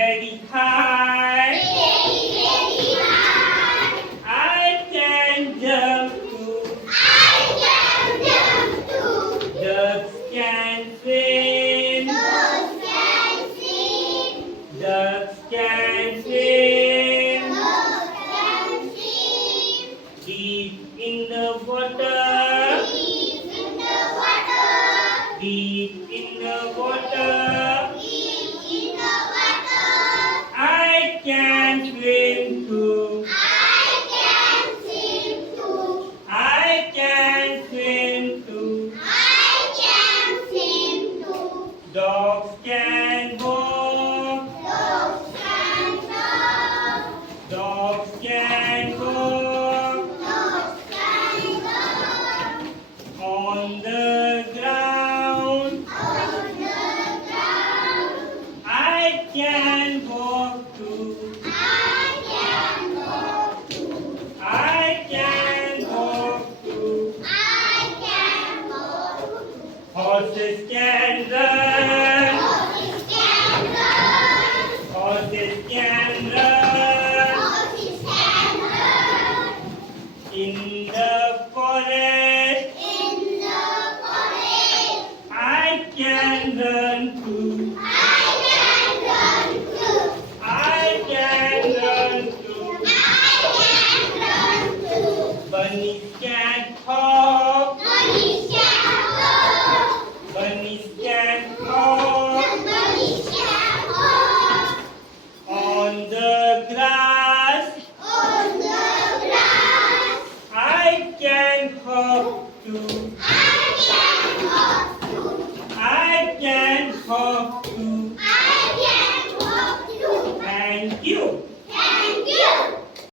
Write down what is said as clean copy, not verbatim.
very high. Very high. I can jump too. I can jump too. Ducks can swim. Dogs can swim. Ducks can swim. Dogs can swim. Deep in the water. Deep in the water. Deep in the water. Deep in the water. I can swim too. I can swim too. I can swim too. I can swim too. Dogs can walk. Dogs can walk. Dogs can walk Dogs can walk. on the ground. On the ground. I can walk too. I can walk too. I can walk too. I can walk too. Horses can run. Horses can run. Horses can run Horses can run. in the forest. In the forest. I can run too. I can run too. I can run too. I can run too. Bunnies can hop. Bunnies can walk. Bunnies can hop Bunnies can walk. on the grass. On the grass. I can hop too. I can walk too. I can hop